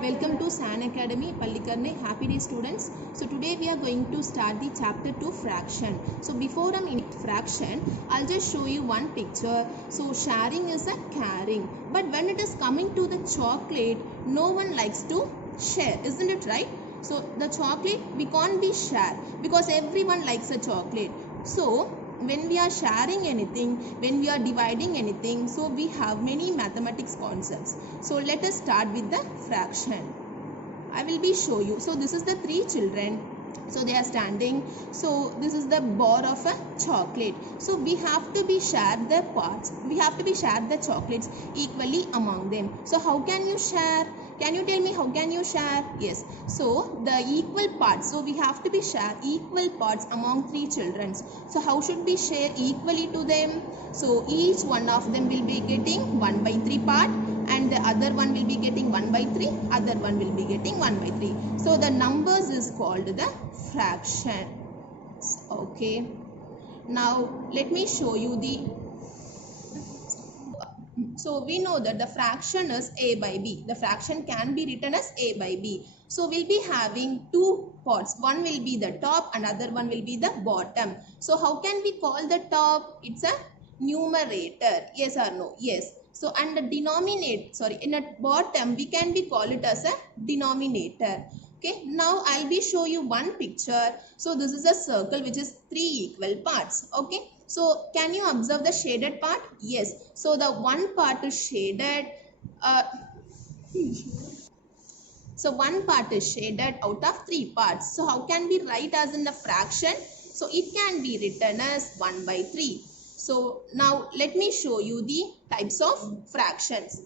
Welcome to SAN Academy, Pallikarne. Happy day, students. So today we are going to start the chapter 2 fraction. So before I'm in fraction, I'll just show you one picture. So sharing is a caring, but when it is coming to the chocolate, no one likes to share, isn't it right? So the chocolate we can't be share because everyone likes a chocolate. So when we are sharing anything, when we are dividing anything, so we have many mathematics concepts. So let us start with the fraction. I will be show you. So this is the three children. So they are standing. So this is the bar of a chocolate. So we have to be share the parts. We have to be share the chocolates equally among them. So how can you share? Can you tell me how can you share? Yes. So the equal parts. So we have to be share equal parts among three children. So how should we share equally to them? So each one of them will be getting 1/3 part, and the other one will be getting 1/3, other one will be getting 1/3. So the numbers is called the fraction. Okay. Now let me show you the. So we know that the fraction is a by b. The fraction can be written as a by b. So we'll be having two parts. One will be the top, another one will be the bottom. So how can we call the top? It's a numerator. Yes or no? Yes. So and the denominator, sorry, in a bottom we can be call it as a denominator. Okay, now I'll be show you one picture. So this is a circle which is three equal parts. Okay, so can you observe the shaded part? Yes. So the one part is shaded. So one part is shaded out of three parts. So how can we write as in the fraction? So it can be written as 1/3. So now let me show you the types of fractions.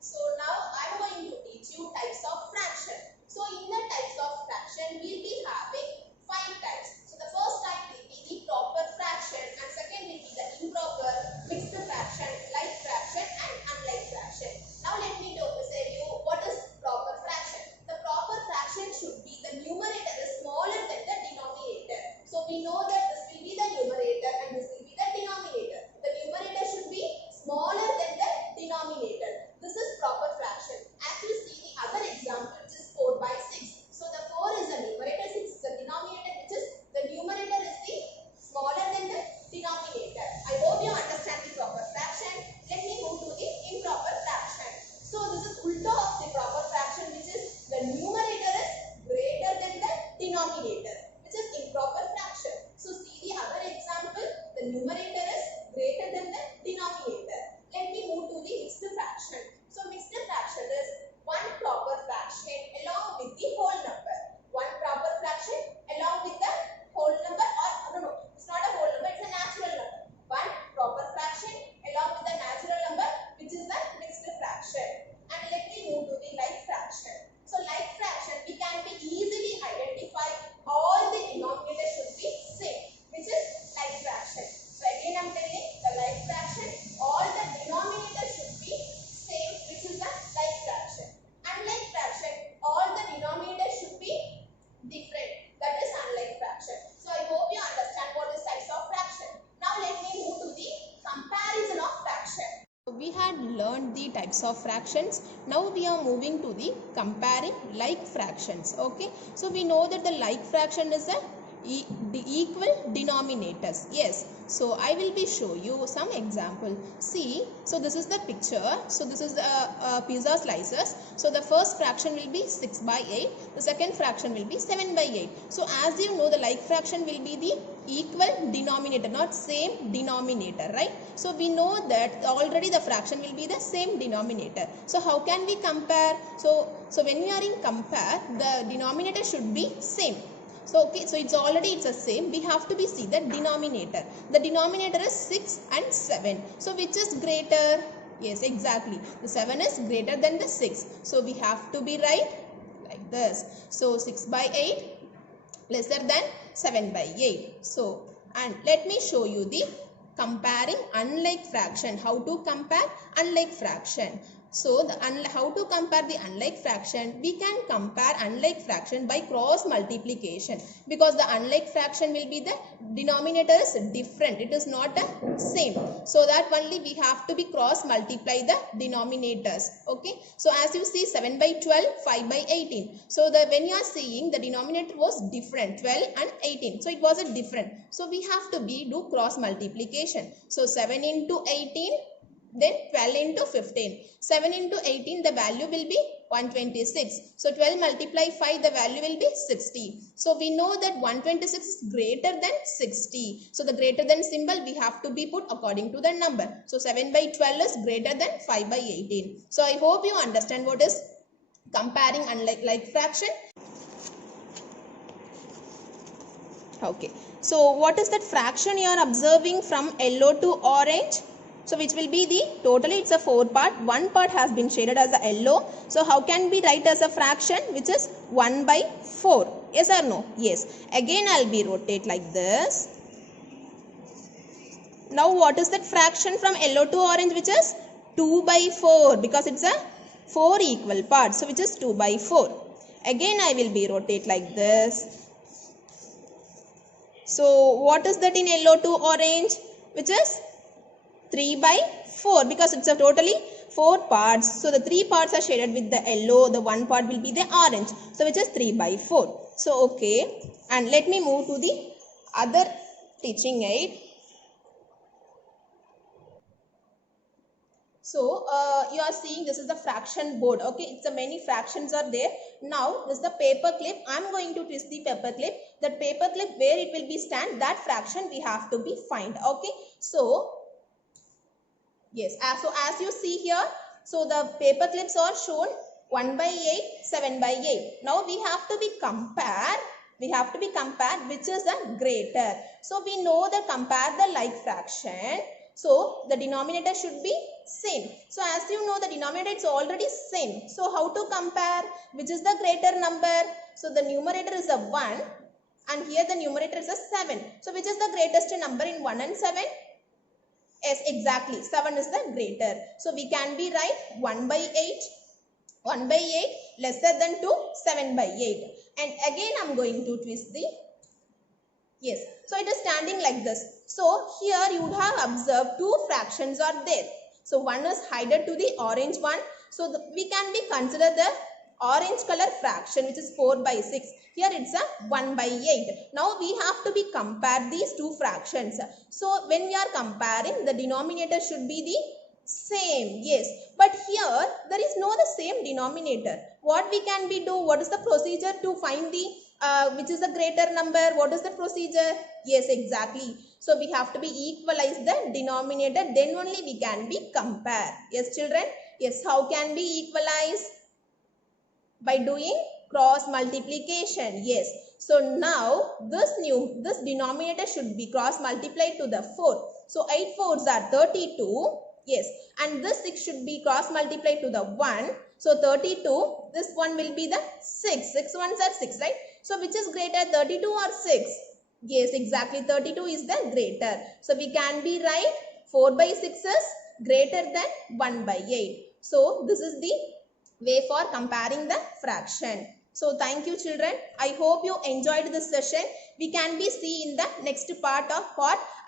So now I'm going to teach you types of fraction. So in the types of fraction, we'll be having 5 types. So the first type will be the proper fraction, and second will be the improper, mixed fraction, like fraction and unlike fraction. Now let me tell you what is proper fraction. The proper fraction should be the numerator is smaller than the denominator. So we know that this will be the numerator and this will be the denominator. The numerator should be smaller than the denominator. This is proper fraction. As you see the other example, which is 4/6. So the 4 is the numerator, 6 is the denominator, which is the numerator is the smaller than the denominator. I hope you understand the proper fraction. Let me move to the improper fraction. So this is ulta of the proper fraction, which is the numerator is greater than the denominator, which is improper fraction. So see the other example, the numerator is greater than the denominator. Let me move to the mixed fraction. So mixed fraction is one proper fraction along with the whole number. One proper fraction along with the whole number, or no, it's not a whole number, it's a natural number. One proper fraction along with the natural number, which is the mixed fraction. And let me move to the like fraction. So like fraction, we can be easily identify all the denominators should be same, which is like fraction. So again I'm telling the like fraction, all the denominators should be same, which is the like fraction. Unlike fraction, all the denominators should be different, that is unlike fraction. So I hope you understand what is types of fraction. Now let me move to the comparison of fraction. We had learned the types of fractions. Now we are moving to the comparing like fractions. Okay, so we know that the like fraction is the equal denominators. Yes, so I will be show you some example. See, so this is the picture. So this is the pizza slices. So the first fraction will be 6/8, the second fraction will be 7/8. So as you know, the like fraction will be the equal denominator, not same denominator, right? So we know that already the fraction will be the same denominator. So how can we compare? So when we are in compare, the denominator should be same. So okay, so it's a same. We have to be see the denominator. The denominator is 6 and 7. So which is greater? Yes, exactly. The 7 is greater than the 6. So we have to be right like this. So 6/8 lesser than 7/8. So and let me show you the comparing unlike fraction. How to compare unlike fraction? So how to compare the unlike fraction? We can compare unlike fraction by cross multiplication, because the unlike fraction will be the denominator is different. It is not a same. So that only we have to be cross multiply the denominators. Okay. So as you see 7 by 12, 5 by 18. So when you are seeing the denominator was different, 12 and 18. So it was a different. So we have to do cross multiplication. So 7 into 18. Then 12 into 15. 7 into 18, the value will be 126. So 12 multiply 5, the value will be 60. So we know that 126 is greater than 60. So the greater than symbol we have to be put according to the number. So 7 by 12 is greater than 5 by 18. So I hope you understand what is comparing unlike fraction. Okay. So what is that fraction you are observing from yellow to orange? So which will be the, totally it's a 4 part. One part has been shaded as a yellow. So how can we write as a fraction, which is 1 by 4? Yes or no? Yes. Again I'll be rotate like this. Now what is that fraction from yellow to orange, which is 2 by 4, because it's a 4 equal parts. So which is 2 by 4. Again I will be rotate like this. So what is that in yellow to orange, which is 3 by 4, because it's a totally 4 parts. So the 3 parts are shaded with the yellow, the 1 part will be the orange. So which is 3 by 4. So okay, and let me move to the other teaching aid. So you are seeing this is the fraction board. Okay, it's a many fractions are there. Now this is the paper clip. I'm going to twist the paper clip. That paper clip where it will be stand, that fraction we have to be find. Okay, so yes, so as you see here, so the paper clips are shown 1 by 8, 7 by 8. Now we have to be compared. We have to be compared which is a greater. So we know that compare the like fraction. So the denominator should be same. So as you know the denominator is already same. So how to compare which is the greater number? So the numerator is a 1 and here the numerator is a 7. So which is the greatest number in 1 and 7? Yes, exactly. 7 is the greater. So we can be write 1 by 8. 1 by 8 lesser than 2, 7 by 8. And again I am going to twist the, yes. So it is standing like this. So here you would have observed two fractions are there. So one is hidden to the orange one. So we can be consider the orange color fraction, which is 4 by 6. Here it's a 1 by 8. Now we have to be compare these two fractions. So when we are comparing, the denominator should be the same. Yes, but here there is no the same denominator. What we can be do? What is the procedure to find the which is the greater number? What is the procedure? Yes, exactly. So we have to be equalize the denominator, then only we can be compare. Yes, children. Yes, how can we equalize? By doing cross multiplication. Yes. So now this denominator should be cross multiplied to the 4. So 8 fours are 32. Yes. And this 6 should be cross multiplied to the 1. So 32. This one will be the 6. 6 ones are 6, right? So which is greater, 32 or 6? Yes, exactly. 32 is the greater. So we can be right 4 by 6 is greater than 1 by 8. So this is the way for comparing the fraction. So thank you children. I hope you enjoyed this session. We can be see in the next part of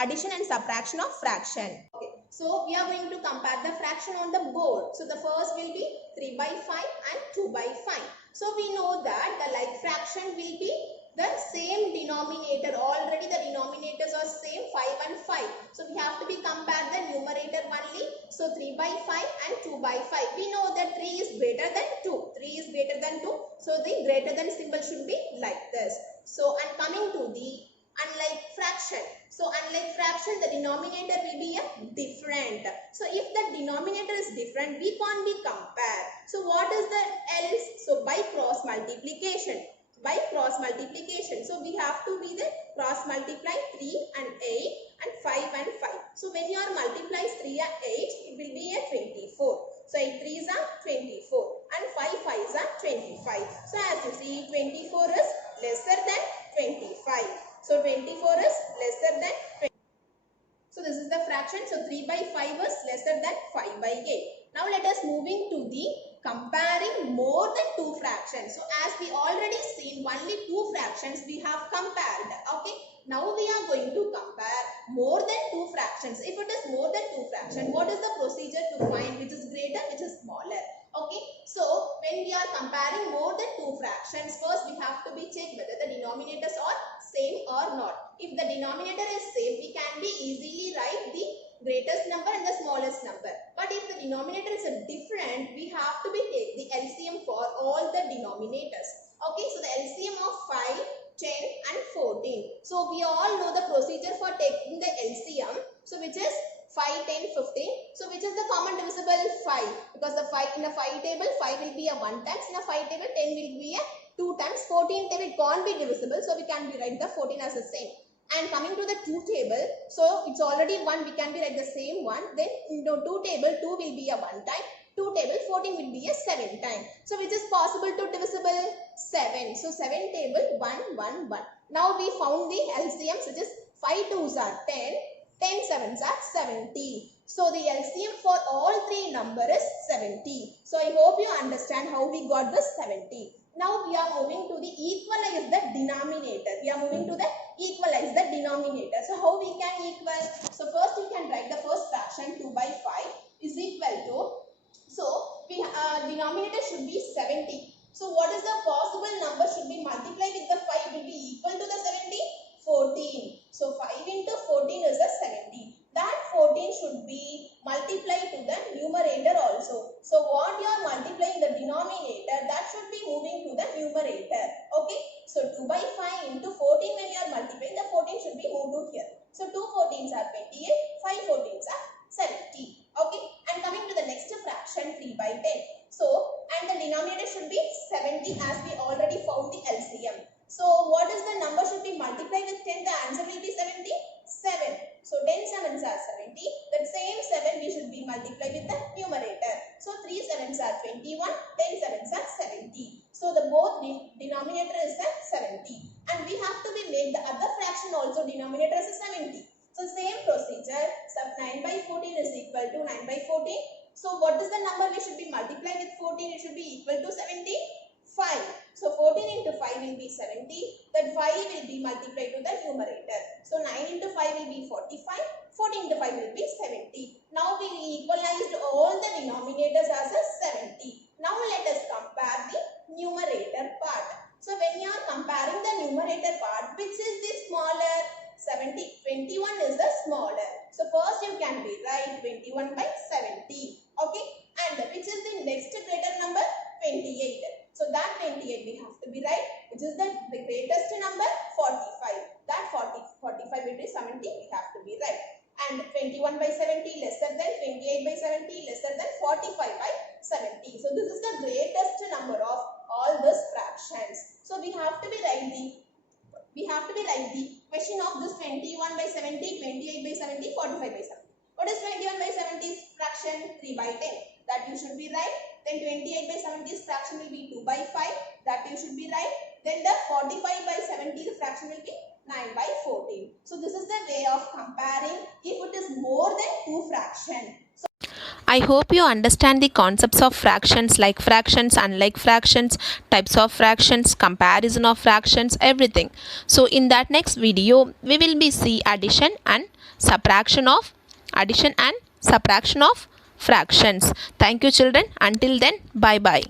addition and subtraction of fraction. Okay. So we are going to compare the fraction on the board. So the first will be 3 by 5 and 2 by 5. So we know that the like fraction will be the same denominator. Already the denominators are same, 5 and 5. So we have to be compare the numerator only. So 3 by 5 and 2 by 5. We know that 3 is greater than 2. 3 is greater than 2. So the greater than symbol should be like this. So and coming to the unlike fraction. So unlike fraction, the denominator will be a different. So if the denominator is different, we can't be compare. So what is the else? So by cross multiplication. By cross multiplication. So we have to be the cross multiply 3 and 8 and 5 and 5. So when you are multiplies 3 and 8, it will be a 24. So 8 3s are 24 and 5 5s are 25. So as you see, 24 is lesser than 25. So 24 is lesser than 20. So this is the fraction. So 3 by 5 is lesser than 5 by 8. Now let us moving to the comparing more than two fractions. So as we already seen only two fractions we have compared. Okay. Now we are going to compare more than two fractions. If it is more than two fractions, what is the procedure to find which is greater, which is smaller? Okay. So when we are comparing more than two fractions, first we have to be checked whether the denominators are same or not. If the denominator is same, we can be easily write the greatest number and the smallest number. But if the denominator is different, we have to be take the LCM for all the denominators. Okay, so the LCM of 5, 10 and 14. So we all know the procedure for taking the LCM. So which is 5, 10, 15. So which is the common divisible? 5. Because the 5 in a 5 table, 5 will be a 1 times. In a 5 table, 10 will be a 2 times. 14 table, it can't be divisible. So we can be write the 14 as the same. And coming to the 2 table, so it's already 1, we can be write the same one. Then in the 2 table, 2 will be a 1 time. 2 table, 14 will be a 7 time. So which is possible to divisible? 7. So 7 table, 1, 1, 1. Now we found the LCMs, which is 5 2s are 10, 10 7s are 70. So the LCM for all three number is 70. So I hope you understand how we got this 70. Now we are moving to the equalize the denominator. We are moving to the equalize the denominator. So how we can equal? So first you can write the first fraction 2 by 5 is equal to, so we denominator should be 70. So what is the possible number should be multiplied with the 5 will be equal to the 70? 14. So 5 into 14 is the 70. That 14 should be multiplied to the numerator also. So what you are multiplying the denominator, that should be moving to the numerator. Okay. So 2 by 5 into 14, when you are multiplying, the 14 should be moved to here. So 2 14s are 28, 5 14s are 70. Okay. And coming to the next fraction 3 by 10. So and the denominator should be 70 as we already found the LCM. So what is the number should be multiplied with 10? The answer will be 70. 7. So 10 7s are 70. That same 7 we should be multiplied with the numerator. So 3 7s are 21. 10 7s are 70. So the both denominator is at 70. And we have to be make the other fraction also denominator is 70. So same procedure. Sub 9 by 14 is equal to 9 by 14. So what is the number we should be multiplied with 14? It should be equal to 75. So 14 into 5 will be 70. That 5 will be multiplied to the numerator. So 9 into 5 will be 45. 14 into 5 will be 70. Now we equalized all the denominators as a 70. Now let us compare the numerator part. So when you are comparing the numerator part, which is the smaller? 70. 21 is the smaller. So first you can be write 21 by 70. Okay. And which is the next greater number? 28. So that 28 we have to be right, which is the greatest number 45. That 45 will be 70 we have to be right. And 21 by 70 lesser than 28 by 70 lesser than 45 by 70. So this is the greatest number of all these fractions. So we have to be right the question of this 21 by 70, 28 by 70, 45 by 70. What is 21 by 70's fraction? 3 by 10. That you should be right. Then 28 by 70's fraction will be 2 by 5. That you should be right. Then the 45 by 70's fraction will be 9 by 14. So this is the way of comparing if it is more than two fractions. I hope you understand the concepts of fractions, like fractions, unlike fractions, types of fractions, comparison of fractions, everything. So in that next video, we will be see addition and subtraction of fractions. Thank you children. Until then, bye bye.